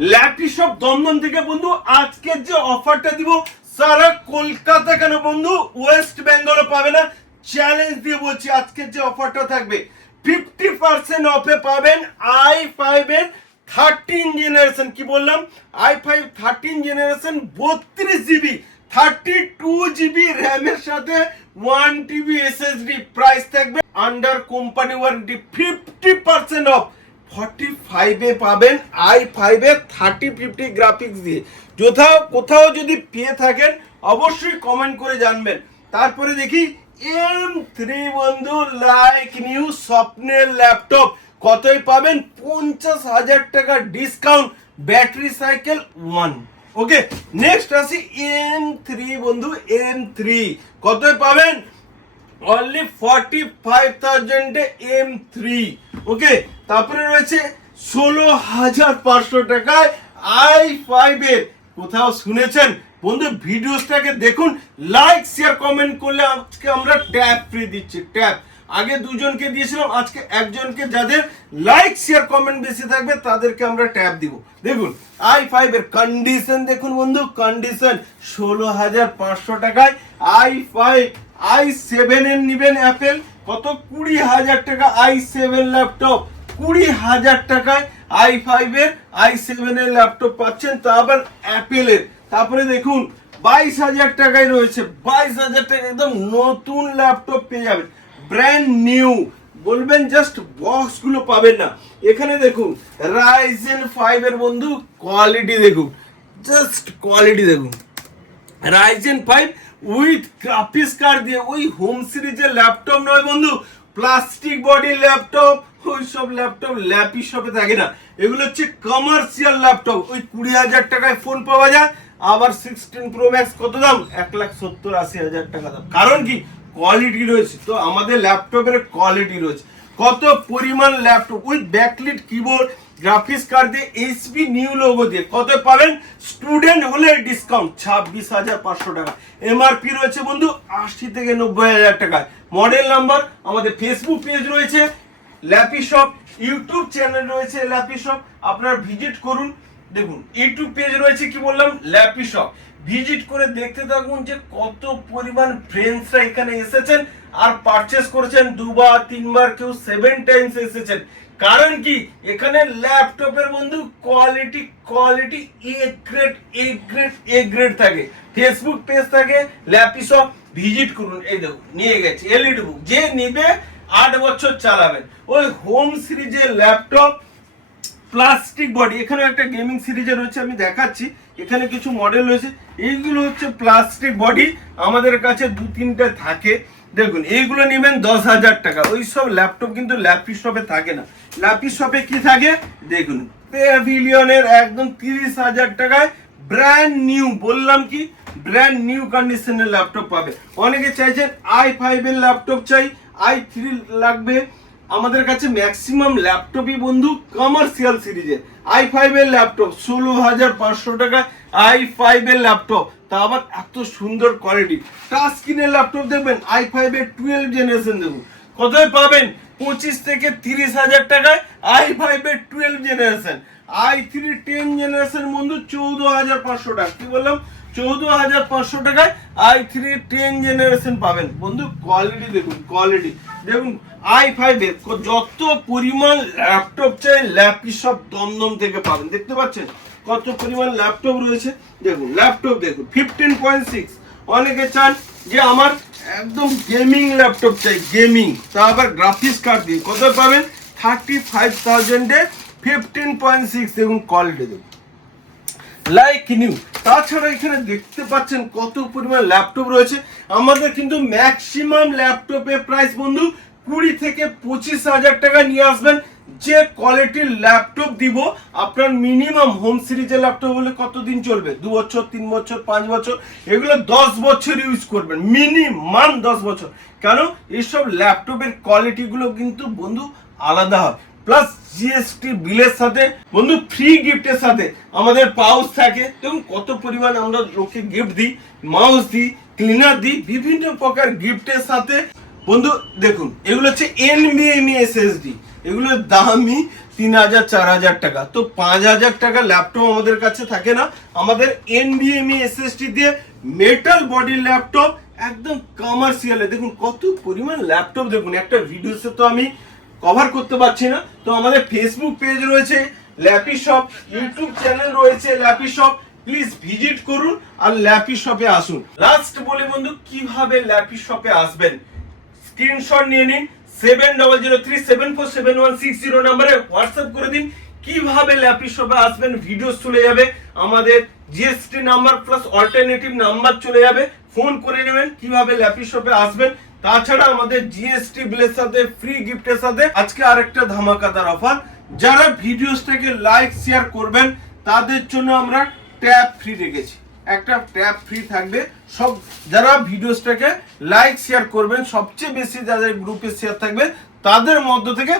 Laptop Dumdum থেকে বন্ধু আজকের যে অফারটা দিব সারা কলকাতা কেন বন্ধু ওয়েস্ট বেঙ্গলও পাবে না। চ্যালেঞ্জ দিয়ে বলছি আজকের যে অফারটা থাকবে 50% অফে পাবেন i5 এর 13 জেনারেশন। কি বললাম? i5 13 জেনারেশন 32 জিবি 32 জিবি র্যামের সাথে 1 টিবি এসএসডি। প্রাইস থাকবে আন্ডার কোম্পানি ওয়ারেন্টি 50% অফ। 45 এ পাবেন i5 এর 3050 গ্রাফিক্স দিয়ে। কোথাও যদি পেয়ে থাকেন অবশ্যই কমেন্ট করে জানবেন। তারপরে দেখি M3 বন্ধু লাইক নিউ স্বপ্নের ল্যাপটপ কতই পাবেন? 50,000 টাকা ডিসকাউন্ট, ব্যাটারি সাইকেল 1। ওকে, নেক্সট আসি M3 বন্ধু। M3 কতই পাবেন? অনলি 45,000 এ M3। ওকে, তারপরে রয়েছে 16,500 টাকায় i5 এর। কোথাও শুনেছেন বন্ধু? ভিডিওসটাকে দেখুন, লাইক শেয়ার কমেন্ট করলে আজকে আমরা ট্যাব ফ্রি দিচ্ছি। ট্যাব আগে দুজনকে দিয়েছিলাম, আজকে একজনকে। যাদের লাইক শেয়ার কমেন্ট বেশি থাকবে তাদেরকে আমরা ট্যাব দিব। দেখুন i5 এর কন্ডিশন দেখুন বন্ধু, কন্ডিশন 16,500 টাকায় i5। i7 এর নিবেন অ্যাপেল, কত? 20,000 টাকা i7 ল্যাপটপ। 20,000 টাকায় i5 এর i7 এর ল্যাপটপ পাচ্ছেন, তা আবার অ্যাপেলের। তারপরে দেখুন 22,000 টাকায় রয়েছে, 22,000 টাকা একদম নতুন ল্যাপটপ পেয়ে যাবেন, ব্র্যান্ড নিউ। বলবেন জাস্ট বক্স গুলো পাবেন না। এখানে দেখুন Ryzen 5 এর বন্ধু কোয়ালিটি দেখুন, জাস্ট কোয়ালিটি দেখুন। Ryzen 5 উইথ গ্রাফিক্স কার্ড দিয়ে, ওই হোম সিরিজের ল্যাপটপ নয় বন্ধু, প্লাস্টিক বডি ল্যাপটপ। ওই সব ল্যাপটপ ল্যাপি শপে থাকে না, এগুলো হচ্ছে কমার্শিয়াল ল্যাপটপ। ওই 20,000 টাকায় ফোন পাওয়া যায়। আবার 16 প্রো ম্যাক্স কত দাম? 1,70,80,000 টাকা দাম। কারণ কি? কোয়ালিটি রয়েছে। তো আমাদের ল্যাপটপের কোয়ালিটি রয়েছে। কত পরিমাণ laptop with backlit keyboard, graphics card দিয়ে, এইচপি নিউ লোগো দিয়ে। কত পাবেন? স্টুডেন্ট হলে ডিসকাউন্ট 26,500 টাকা। এমআরপি রয়েছে বন্ধু 80 থেকে 90,000 টাকায়। মডেল নাম্বার, আমাদের ফেসবুক পেজ রয়েছে ল্যাপি শপ, ইউটিউব চ্যানেল রয়েছে ল্যাপি শপ, আপনারা ভিজিট করুন। দেখুন ইউটিউব পেজ রয়েছে, কি বললাম, ল্যাপি শপ। ভিজিট করে দেখতে থাকুন যে কত পরিমাণ ফ্রেন্ডসরা এখানে এসেছেন আর পারচেস করেছেন। 2বার 3বার, কেউ 7 টাইমস এসেছেন। কারণ কি? এখানে ল্যাপটপের বন্ধু quality A grade A grade A grade থাকে। ফেসবুক পেজ থাকে ল্যাপি শপ, ভিজিট করুন। এই দেখুন নিয়ে গেছে এলইডি বুক, যে নিবে 8 বছর চালাবেন। ওই হোম সিরিজের ল্যাপটপ, প্লাস্টিক বডি। এখানে একটা গেমিং সিরিজে রয়েছে, আমি দেখাচ্ছি। এখানে কিছু মডেল রয়েছে, এইগুলো হচ্ছে প্লাস্টিক বডি। আমাদের কাছে 2-3টে থাকে। দেখুন এইগুলো নেবেন 10,000 টাকা। ওই সব ল্যাপটপ কিন্তু ল্যাপি শপে থাকে না। ল্যাপি শপে কি থাকে দেখুন, প্যাভিলিয়নের একদম 30,000 টাকায় ব্র্যান্ড নিউ। বললাম কি, ব্র্যান্ড নিউ কন্ডিশনের ল্যাপটপ পাবে। অনেকে চাইছেন i5 এর ল্যাপটপ চাই, i3 লাগবে। আমাদের কাছে ম্যাক্সিমাম ল্যাপটপই বন্ধু কমার্শিয়াল সিরিজের। i5 এর ল্যাপটপ 16,500 টাকা i5 এর ল্যাপটপ, তা আবার এত সুন্দর কোয়ালিটি। টাচ স্ক্রিনের ল্যাপটপ দেখবেন i5 এর 12 জেনারেশন দেখুন, কোথায় পাবেন? 25 থেকে 30,000 টাকায় i5 এর 12 জেনারেশন। i3 10 জেনারেশন বন্ধু 14,500 টাকা। কি বললাম? 14,500 টাকায় i3 10 জেনারেশন পাবেন বন্ধু। কোয়ালিটি দেখুন, কোয়ালিটি দেখুন। i5 এর যত পরিমাণ ল্যাপটপ চাই ল্যাপি শপ দমদম থেকে পাবেন। দেখতে পাচ্ছেন কত পরিমাণ ল্যাপটপ রয়েছে। দেখুন ল্যাপটপ দেখুন 15.6। অনেকে চান যে আমার একদম গেমিং ল্যাপটপ চাই, গেমিং, তা আবার গ্রাফিক্স কার্ড দিয়ে। কত পাবেন? 35,000 এ 15.6। দেখুন কোয়ালিটি দেখুন, লাইক নিউ। তাছাড়া এখানে দেখতে পাচ্ছেন কত পরিমাণ ল্যাপটপ রয়েছে। আমাদের কিন্তু ম্যাক্সিমাম ল্যাপটপের প্রাইস বন্ধু 20 থেকে 25,000 টাকা নিয়ে আসবেন। যে কোয়ালিটির ল্যাপটপ দিব, আপনার মিনিমাম হোম সিরিজের ল্যাপটপ হলে কতদিন চলবে? 2 বছর, 3 বছর, 5 বছর, এগুলো 10 বছর ইউজ করবেন, মিনিমাম 10 বছর। কেন? এইসব ল্যাপটপের কোয়ালিটিগুলো কিন্তু বন্ধু আলাদা হয়। প্লাস জিএসটি বিলের সাথে বন্ধু ফ্রি গিফটের সাথে আমাদের পাউচ থাকে। দেখুন কত পরিমাণ আমরা লোকে গিফট দিই, মাউস দিই, ক্লিনার দিই, বিভিন্ন প্রকার গিফটের সাথে বন্ধু। দেখুন এগুলো হচ্ছে NVMe SSD, এগুলোর দামই 3,000 4,000 টাকা। তো 5,000 টাকা ল্যাপটপ আমাদের কাছে থাকে না। আমাদের NVMe SSD দিয়ে মেটাল বডি ল্যাপটপ একদম কমার্শিয়ালে, দেখুন কত পরিমাণ ল্যাপটপ, দেখুন একটা ভিডিওতে তো আমি কভার করতে পারছি না। তো আমাদের ফেসবুক পেজ রয়েছে ল্যাপি শপ, ইউটিউব চ্যানেল রয়েছে ল্যাপি শপ, প্লিজ ভিজিট করুন আর ল্যাপি শপে আসুন। লাস্ট বলি বন্ধু, কিভাবে ল্যাপি শপে আসবেন, স্ক্রিনশট নিয়ে নিন, 7003747160 নম্বরে হোয়াটসঅ্যাপ করে দিন। কিভাবে ল্যাপি শপে আসবেন ভিডিও চলে যাবে, আমাদের GST number plus alternative number চলে যাবে, ফোন করে নেবেন কিভাবে ল্যাপি শপে আসবেন। তাছাড়া আমাদের জিএসটি বিলের সাথে ফ্রি গিফটের সাথে আজকে আরেকটা ধামাকাদার অফার, যারা ভিডিওসটাকে লাইক শেয়ার করবেন তাদের জন্য আমরা ট্যাব ফ্রি রেখেছি। একটা ট্যাব ফ্রি থাকবে, সব যারা ভিডিওসটাকে লাইক শেয়ার করবেন, সবচেয়ে বেশি যাদের গ্রুপে শেয়ার থাকবে তাদের মধ্য থেকে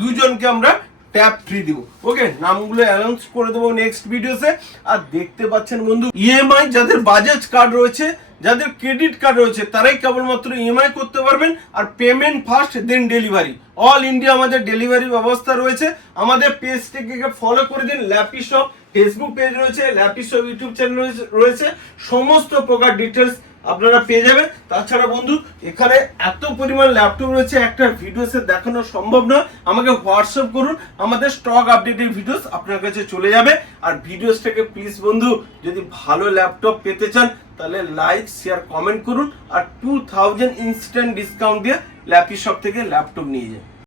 দুজনকে আমরা ট্যাব ফ্রি দিব। ওকে, নামগুলো অ্যানাউন্স করে দেবো নেক্সট ভিডিওতে। আর দেখতে পাচ্ছেন বন্ধু, ইএমআই যাদের বাজাজ কার্ড রয়েছে, যাদের ক্রেডিট কার্ড রয়েছে তারাই কেবলমাত্র ইএমআই করতে পারবেন। আর payment first then delivery, all India আমাদের ডেলিভারি ব্যবস্থা রয়েছে। আমাদের পেজটিকে ফলো করে দিন, ল্যাপি শপ ফেসবুক পেজ রয়েছে, ল্যাপি শপ ইউটিউব চ্যানেল রয়েছে, সমস্ত প্রকার ডিটেলস আপনারা পেয়ে যাবেন। তাছাড়া বন্ধু, এখানে এত পরিমাণ ল্যাপটপ রয়েছে, একটা ভিডিওসে দেখানো সম্ভব নয়। আমাকে হোয়াটসঅ্যাপ করুন, আমাদের স্টক আপডেটের ভিডিওস আপনার কাছে চলে যাবে। আর ভিডিওসটাকে প্লিজ বন্ধু, যদি ভালো ল্যাপটপ পেতে চান তাহলে লাইক শেয়ার কমেন্ট করুন। আর 2000 ইনস্ট্যান্ট ডিসকাউন্ট দিয়ে ল্যাপি শপ থেকে ল্যাপটপ নিয়ে যান।